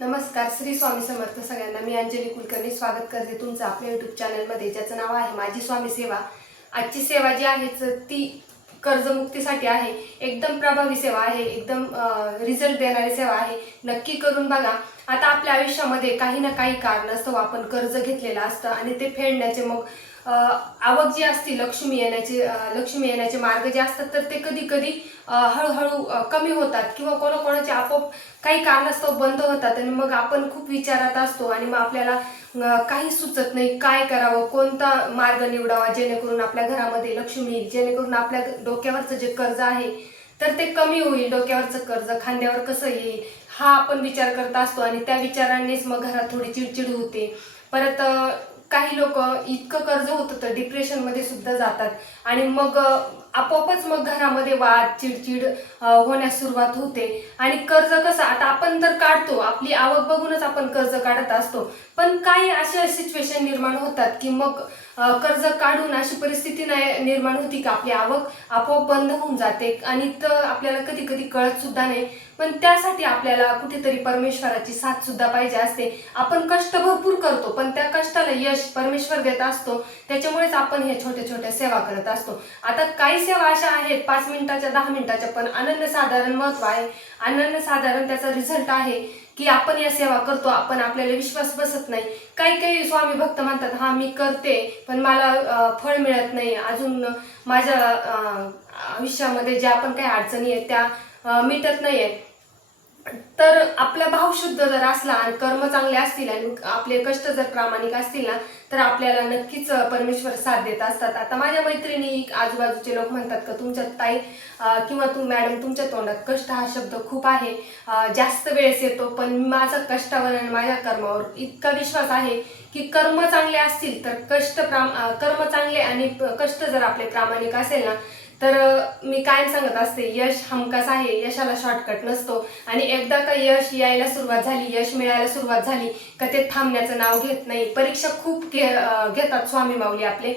नमस्कार, श्री स्वामी समर्थ सगळ्यांना। मी अंजली कुलकर्णी स्वागत करते तुमचं आपल्या यूट्यूब चॅनलमध्ये, ज्याचं नाव आहे माझी स्वामी सेवा। आजची सेवा जी आहे ती कर्जमुक्तीसाठी आहे। एकदम प्रभावी सेवा आहे, एकदम रिझल्ट देणारी सेवा आहे। नक्की करून बघा। आता आपल्या आयुष्यामध्ये काही ना काही कारणास्तव आपण कर्ज घेतलेलं असतं आणि ते फेडण्याचे मग आवक जी असते, लक्ष्मी येण्याचे मार्ग जे असतात तर ते कधी कधी हळूहळू कमी होतात किंवा कोणाकोणाचे आपोआप काही कारणास्तव बंद होतात आणि मग आपण खूप विचारात असतो आणि मग आपल्याला काही सुचत नाही काय करावं, कोणता मार्ग निवडावा जेणेकरून आपल्या घरामध्ये लक्ष्मी येईल, जेणेकरून आपल्या डोक्यावरचं जे कर्ज आहे तर ते कमी होईल। डोक्यावरचं कर्ज खांद्यावर कसं येईल हा आपण विचार करत असतो आणि त्या विचारांनीच मग घरात थोडी चिडचिड होते। परत काही लोक इतकं कर्ज होतं तर डिप्रेशनमध्ये सुद्धा जातात आणि मग आपोआपच मग घरामध्ये वाद चिडचिड होण्यास सुरुवात होते। आणि कर्ज कसं आता आपण तर काढतो, आपली आवक बघूनच आपण कर्ज काढत असतो, पण काही अशा सिच्युएशन निर्माण होतात की मग कर्ज काढून अशी परिस्थिती निर्माण होती की आपली आवक आपोआप बंद होऊन जाते आणि तर आपल्याला कधी कधी कळत सुद्धा नाही। पण त्यासाठी आपल्याला कुठेतरी परमेश्वराची साथ सुद्धा पाहिजे असते। आपण कष्ट भरपूर करतो पण त्या कष्टाला यश परमेश्वर देत असतो, त्याच्यामुळेच आपण हे छोट्या छोट्या सेवा करत असतो। आता काही सेवा अशा आहेत 5 मिनिटाच्या 10 मिनिटाच्या, पण अनन्यसाधारण महत्व आहे, अनन्यसाधारण त्याचा रिझल्ट आहे की आपण या सेवा करतो, आपण आपल्याला विश्वास बसत नाही। काही काही स्वामी भक्त म्हणतात हा मी करते पण मला फळ मिळत नाही, अजून माझ्या आयुष्यामध्ये ज्या पण काही अडचणी आहेत त्या मिटत नाहीये। तर आपला भाव शुद्ध जर असला आणि कर्म चांगले असतील आणि आपले कष्ट जर प्रामाणिक असतील ना तर आपल्याला नक्कीच परमेश्वर साथ देत असतात। आता माझ्या मैत्रिणी आजूबाजूचे लोक म्हणतात का तुमच्या ताई किंवा तू मॅडम तुमच्या तोंडात कष्ट हा शब्द खूप आहे, जास्त वेळेस येतो, पण माझा कष्टावर आणि माझ्या कर्मावर इतका विश्वास आहे की कर्म चांगले असतील तर कर्म चांगले आणि कष्ट जर आपले प्रामाणिक असेल ना तर मी कायम सांगत असते यश हमखास आहे, यशाला शॉर्टकट नसतो। आणि एकदा का यश यायला सुरुवात झाली, यश मिळायला सुरुवात झाली का ते थांबण्याचं नाव घेत नाही। परीक्षा खूप घेतात स्वामी माऊली आपले,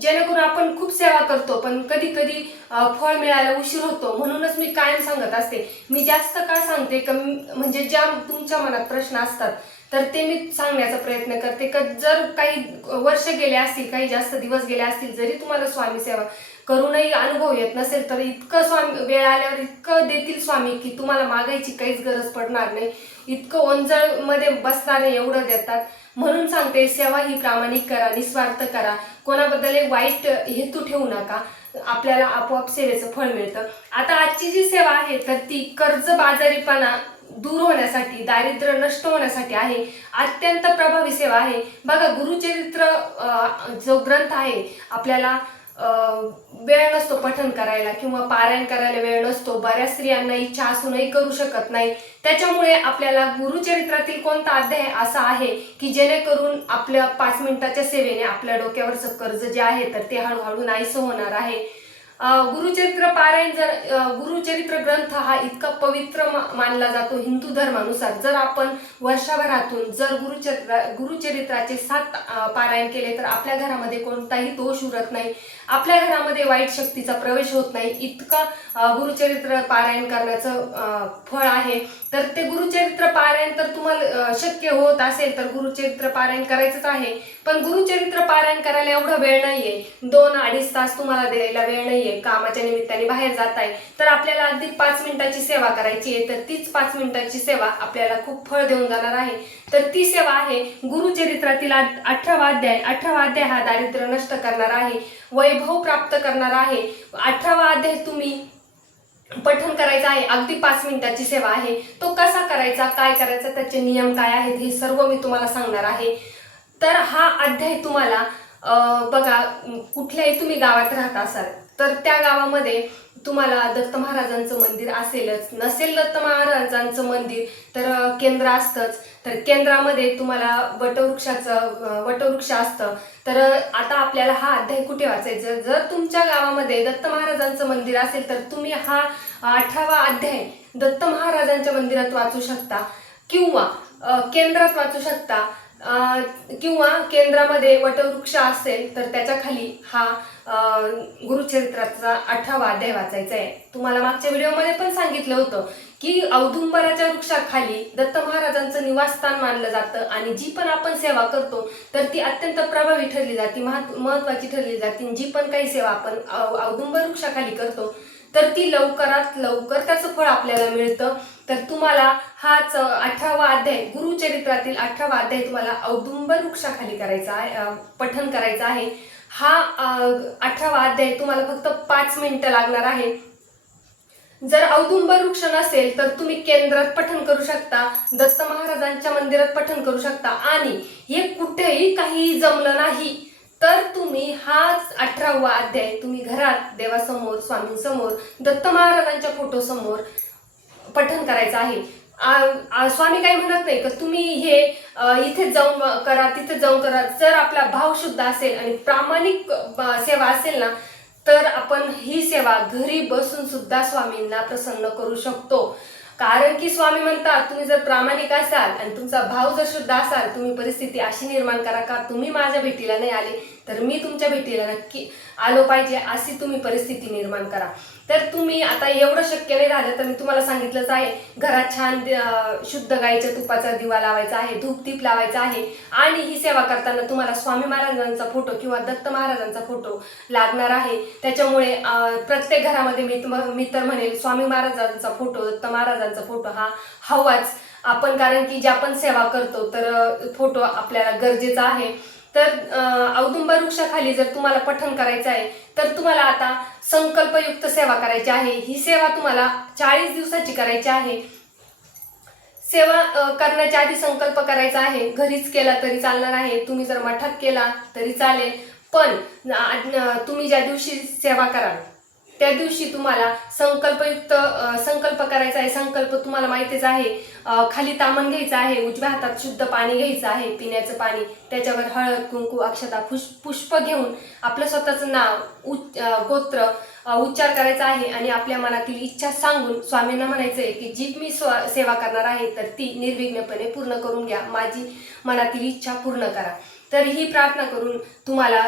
जेणेकरून आपण खूप सेवा करतो पण कधी कधी फळ मिळायला उशीर होतो। म्हणूनच मी कायम सांगत असते, मी जास्त का सांगते म्हणजे ज्या तुमच्या मनात प्रश्न असतात तर ते मी सांगण्याचा प्रयत्न करते। जर काही वर्ष गेले असतील, काही जास्त दिवस गेले असतील, जरी तुम्हाला स्वामी सेवा करूनही अनुभव येत नसेल तर इतकं स्वामी वेळ आल्यावर इतकं देतील स्वामी की तुम्हाला मागायची काहीच गरज पडणार नाही, इतकं ओंजळ मध्ये बसणार नाही एवढं देतात। म्हणून सांगते सेवा ही प्रामाणिक करा, निस्वार्थ करा, कोणाबद्दल वाईट हेतू ठेवू नका, आपल्याला आपोआप सेवेचं फळ मिळतं। आता आजची जी सेवा आहे तर ती कर्जबाजारीपणा दूर होण्यासाठी, दारिद्र्य नष्ट होण्यासाठी आहे, अत्यंत प्रभावी सेवा आहे। बघा गुरुचरित्र जो ग्रंथ आहे आपल्याला वेळ नसतो पठण करायला किंवा पारायण करायला वेळ नसतो, बऱ्याच स्त्रियांना इच्छा असूनही करू शकत नाही। त्याच्यामुळे आपल्याला गुरुचरित्रातील कोणता अध्याय असा आहे की जेणेकरून आपल्या 5 मिनिटाच्या सेवेने आपल्या डोक्यावरचं कर्ज जे आहे तर ते हळूहळू नाहीसं होणार आहे। गुरुचरित्र पारायण गुरुचरित्र ग्रंथ हा इतका पवित्र मानला जातो हिंदू धर्मानुसार। जर आपण वर्षभरातून जर गुरुचरित्राचे 7 पारायण केले तर आपल्या घरामध्ये कोणताही दोष उरत नाही, आपल्या घरामध्ये वाईट शक्तीचा प्रवेश होत नाही, इतका गुरुचरित्र पारायण करण्याचं फळ आहे। तर ते गुरुचरित्र पारायण तर तुम्हाला शक्य होत असेल तर गुरुचरित्र पारायण करायचंच आहे, पण गुरुचरित्र पारायण करायला एवढा वेळ नाहीये, 2-2.5 तास तुम्हाला द्यायला वेळ नाहीये, कामाच्या निमित्ताने बाहेर जाताय तर आपल्याला अगदी 5 मिनिटाची सेवा करायची आहे, तर तीच 5 मिनिटाची सेवा आपल्याला खूप फळ देऊन जाणार आहे। तर ती सेवा आहे गुरुचरित्रातील 18वा अध्याय। 18वा अध्याय हा दारिद्र्य नष्ट करणार आहे, वैभव प्राप्त करणार आहे। 18वा अध्याय तुम्ही पठण करायचं आहे, अगदी 5 मिनिटाची सेवा आहे। तो कसा करायचा, काय करायचा, त्याचे नियम काय आहेत हे सर्व मी तुम्हाला सांगणार आहे। तर हा अध्याय तुम्हाला बघा कुठल्याही तुम्ही गावात राहत असाल तर त्या गावामध्ये तुम्हाला दत्त महाराजांचं मंदिर असेलच, नसेल दत्त महाराजांचं मंदिर तर केंद्र असतंच, तर केंद्रामध्ये तुम्हाला वटवृक्ष असतं। तर आता आपल्याला हा अध्याय कुठे वाचायचा, जर तुमच्या गावामध्ये दत्त महाराजांचं मंदिर असेल तर तुम्ही हा 18वा अध्याय दत्त महाराजांच्या मंदिरात वाचू शकता किंवा केंद्रात वाचू शकता, किंवा केंद्रामध्ये वटवृक्ष असेल तर त्याच्या खाली हा गुरुचरित्राचा 18वा अध्याय वाचायचा आहे। तुम्हाला मागच्या व्हिडिओमध्ये पण सांगितलं होतं की औदुंबराच्या वृक्षाखाली दत्त महाराजांचं निवासस्थान मानलं जातं आणि जी पण आपण सेवा करतो तर ती अत्यंत प्रभावी ठरली जाते, महत्वाची ठरली जाते. जी पण काही सेवा आपण औदुंबर वृक्षाखाली करतो तर ती लवकरात लवकर त्याचं फळ आपल्याला मिळतं. तर तुम्हाला हाच 18वा अध्याय, गुरुचरित्रातील 18वा अध्याय तुम्हाला औदुंबर वृक्षाखाली करायचा आहे, पठण करायचं आहे. हा 18वा अध्याय तुम्हाला फक्त 5 मिनिटं लागणार आहे. जर औदुंबर वृक्ष नसेल तर तुम्ही केंद्रात पठण करू शकता, दत्त महाराजांच्या मंदिरात पठण करू शकता. आणि हे कुठेही काही जमलं नाही तर तुम्ही हाच 18वा अध्याय तुम्ही घरात देवासमोर, स्वामींसमोर, दत्त महाराजांच्या फोटो समोर पठण करायचं आहे. स्वामी काही म्हणत नाही का तुम्ही हे इथे जाऊन करा, तिथे जाऊन करा. जर आपला भाव शुद्ध असेल आणि प्रामाणिक सेवा असेल ना तर आपण ही सेवा घरी बसून सुद्धा स्वामींना प्रसन्न करू शकतो. कारण की स्वामी म्हणतात तुम्ही जर प्रामाणिक असाल आणि तुमचा भाव जर शुद्ध असाल, तुम्ही परिस्थिती अशी निर्माण करा का तुम्ही माझ्या भेटीला नाही आले तर मी तुमच्या भेटीला नक्की आलो पाहिजे, अशी तुम्ही परिस्थिती निर्माण करा. तर तुम्ही आता एवढं शक्य नाही झालं तर मी तुम्हाला सांगितलंच आहे, घरात छान शुद्ध गाईच्या तुपाचा दिवा लावायचा आहे, धूपदीप लावायचा आहे. आणि ही सेवा करताना तुम्हाला स्वामी महाराजांचा फोटो किंवा दत्त महाराजांचा फोटो लागणार आहे. त्याच्यामुळे प्रत्येक घरामध्ये मी तर म्हणेल स्वामी महाराजांचा फोटो, दत्त महाराजांचा फोटो हा हवाच आपण. कारण की ज्या पण सेवा करतो तर फोटो आपल्याला गरजेचा आहे. तर औदुंबर वृक्षाखाली जर तुम्हाला पठण करायचं आहे तर तुम्हाला आता संकल्पयुक्त सेवा करायची आहे. ही सेवा तुम्हाला 40 दिवसाची करायची आहे. सेवा करण्याच्या आधी संकल्प करायचा आहे. घरीच केला तरी चालणार आहे, तुम्ही जर मठात केला तरी चालेल. पण तुम्ही ज्या दिवशी सेवा कराल त्या दिवशी तुम्हाला संकल्प करायचा आहे. संकल्प तुम्हाला माहितीच आहे, खाली तामण घ्यायचं आहे, उजव्या हातात शुद्ध पाणी घ्यायचं आहे, पिण्याचं पाणी. त्याच्यावर हळद, कुंकू, अक्षता, पुष्प घेऊन आपलं स्वतःचं नाव, गोत्र उच्चार करायचा आहे आणि आपल्या मनातील इच्छा सांगून स्वामींना म्हणायचंय की जी मी सेवा करणार आहे तर ती निर्विघ्नपणे पूर्ण करून घ्या, माझी मनातील इच्छा पूर्ण करा. तर ही प्रार्थना करून तुम्हाला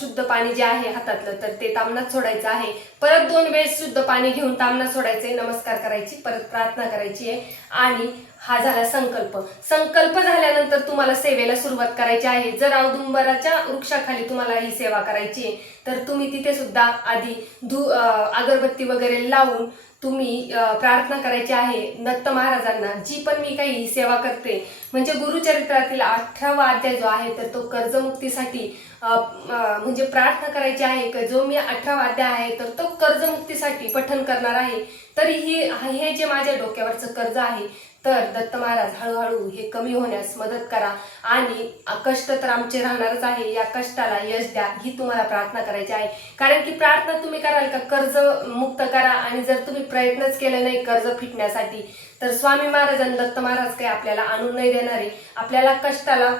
शुद्ध पाणी जे आहे हातातलं तर ते तामणात सोडायचं आहे. परत 2 वेळेस शुद्ध पाणी घेऊन तामणात सोडायचे, नमस्कार करायची, परत प्रार्थना करायची आहे. आणि हा झाला संकल्प. संकल्प झाल्यानंतर तुम्हाला सेवेला सुरुवात करायची आहे. जर औदुंबराच्या वृक्षाखाली तुम्हाला ही सेवा करायची आहे तर तुम्ही तिथे सुद्धा आधी अगरबत्ती वगैरे लावून तुम्ही प्रार्थना करायची आहे दत्त महाराजांना. जी पण मी काही सेवा करते म्हणजे गुरुचरित्रातील 18वा अध्याय जो आहे तर तो कर्जमुक्तीसाठी म्हणजे प्रार्थना करायची आहे की जो मी 18वा अध्याय आहे तर तो कर्जमुक्तीसाठी पठण करणार आहे. तर हे जे माझ्या डोक्यावरचं कर्ज आहे तर दत्त महाराज हळूहळू हे कमी होण्यास मदत करा. आणि कष्ट तर आमचे राहणारच आहे, या कष्टाला यश द्या, ही तुम्हाला प्रार्थना करायची आहे. कारण की प्रार्थना तुम्ही कराल का कर्ज मुक्त करा, आणि जर तुम्ही प्रयत्नच केले नाही कर्ज फिटण्यासाठी तर स्वामी महाराज आणि दत्त महाराज काही आपल्याला आणून नाही देणारे, आपल्याला कष्टाला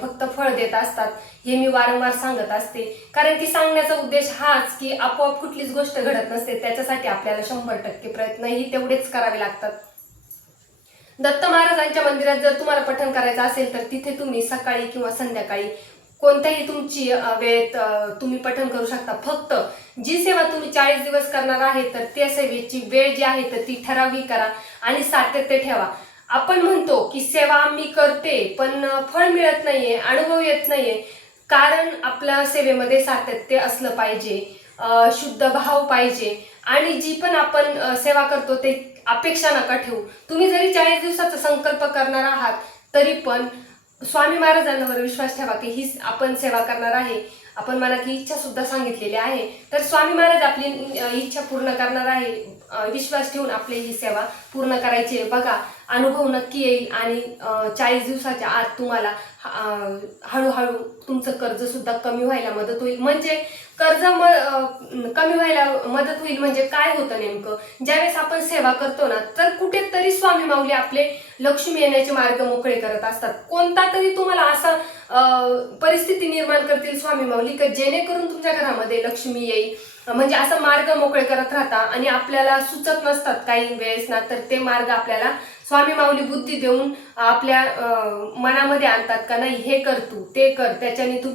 फक्त फळ देत असतात. हे मी वारंवार सांगत असते. कारण की सांगण्याचा उद्देश हाच की आपोआप कुठलीच गोष्ट घडत नसते, त्याच्यासाठी आपल्याला 100% प्रयत्नही तेवढेच करावे लागतात. दत्त महाराजांच्या मंदिरात जर तुम्हाला पठण करायचं असेल तर तिथे तुम्ही सकाळी किंवा संध्याकाळी कोणत्याही तुमची वेळेत तुम्ही पठण करू शकता. फक्त जी सेवा तुम्ही 40 दिवस करणार आहे तर त्या सेवेची वेळ जी आहे तर ती ठराविक करा आणि सातत्य ठेवा. आपण म्हणतो की सेवा मी करते पण फळ मिळत नाहीये, अनुभव येत नाहीये, कारण आपल्या सेवेमध्ये सातत्य असलं पाहिजे, शुद्ध भाव पाहिजे. आणि जी पण आपण सेवा करतो ते अपेक्षा नका ठेवू. तुम्ही जरी 40 दिवसाचा संकल्प करणार आहात तरी पण स्वामी महाराजांवर विश्वास ठेवा की ही आपण सेवा करणार आहे. आपण मनातली इच्छा सुद्धा सांगितलेली आहे तर स्वामी महाराज आपली इच्छा पूर्ण करणार आहे. विश्वास ठेवून आपली ही सेवा पूर्ण करायची आहे. बघा, अनुभव नक्की येईल आणि 40 दिवसाच्या आत तुम्हाला हळूहळू तुमचं कर्ज सुद्धा कमी व्हायला मदत होईल. म्हणजे कर्ज कमी व्हायला मदत होईल म्हणजे काय होतं नेमकं, ज्यावेळेस आपण सेवा करतो ना तर कुठेतरी स्वामी माऊली आपले लक्ष्मी येण्याचे मार्ग मोकळे करत असतात. कोणता तरी तुम्हाला असा परिस्थिती निर्माण करतील स्वामी माऊली की जेणेकरून तुमच्या घरामध्ये लक्ष्मी येईल. म्हणजे असं मार्ग मोकळे करत राहता आणि आपल्याला सुचत नसतात काही वेळेस ना, तर ते मार्ग आपल्याला स्वामी माऊली बुद्धी देऊन आपल्या मनामध्ये आणतात का नाही हे कर, तू ते कर, त्याच्याने तू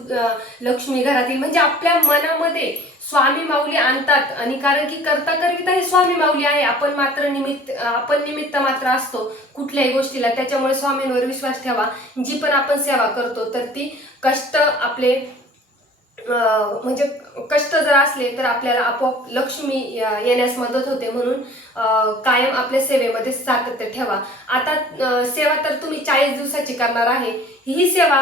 लक्ष्मी घरातील. म्हणजे आपल्या मनामध्ये स्वामी माऊली आणतात. आणि कारण की करता करविता ही स्वामी माऊली आहे, आपण निमित्त मात्र असतो कुठल्याही गोष्टीला. त्याच्यामुळे स्वामींवर विश्वास ठेवा. जी पण आपण सेवा करतो तर ती कष्ट आपले म्हणजे कष्ट जर असले तर आपल्याला आपोआप लक्ष्मी येण्यास मदत होते. म्हणून कायम आपल्या सेवेमध्ये सातत्य ठेवा. आता सेवा तर तुम्ही 40 दिवसाची करणार आहे. ही सेवा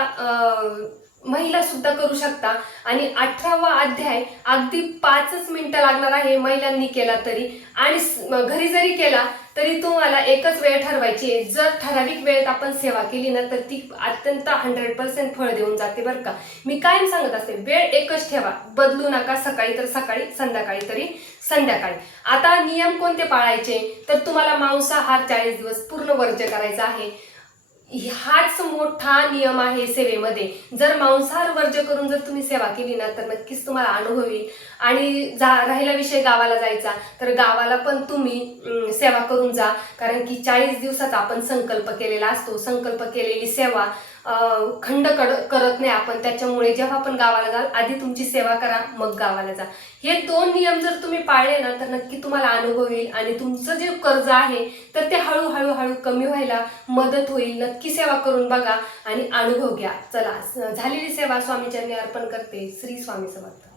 महिला सुद्धा करू शकता. आणि 18वा अध्याय अगदी 5च मिनिटं लागणार आहे महिलांनी केला तरी. आणि घरी जरी केला तरी तुम्हाला एकच वेळ ठरवायची आहे. जर ठराविक वेळेत आपण सेवा केली ना तर ती अत्यंत 100% फळ देऊन जाते बरं का. मी कायम सांगत असते, वेळ एकच ठेवा, बदलू नका. सकाळी तर सकाळी, संध्याकाळी तरी संध्याकाळी. आता नियम कोणते पाळायचे तर तुम्हाला मांसाहार 40 दिवस पूर्ण वर्ज्य करायचा आहे. हाच मोठा नियम आहे सेवेमध्ये. जर मांसाहार वर्ज्य करून जर तुम्ही सेवा केली ना तर नक्कीच तुम्हाला अनुभव येईल. आणि राहिला विषय गावाला जायचा, तर गावाला पण तुम्ही सेवा करून जा. कारण की 40 दिवसाचा आपण संकल्प केलेला असतो. संकल्प केलेली सेवा खंड करत नाही आपण. त्याच्यामुळे जेव्हा आपण गावाला जाल आधी तुमची सेवा करा, मग गावाला जा. हे 2 नियम जर तुम्ही पाळले ना तर नक्की तुम्हाला अनुभव येईल. आणि तुमचं जे कर्ज आहे तर ते हळूहळू कमी व्हायला मदत होईल. नक्की सेवा करून बघा आणि अनुभव घ्या. चला, झालेली सेवा स्वामीचरणी अर्पण करते. श्री स्वामी समर्थ.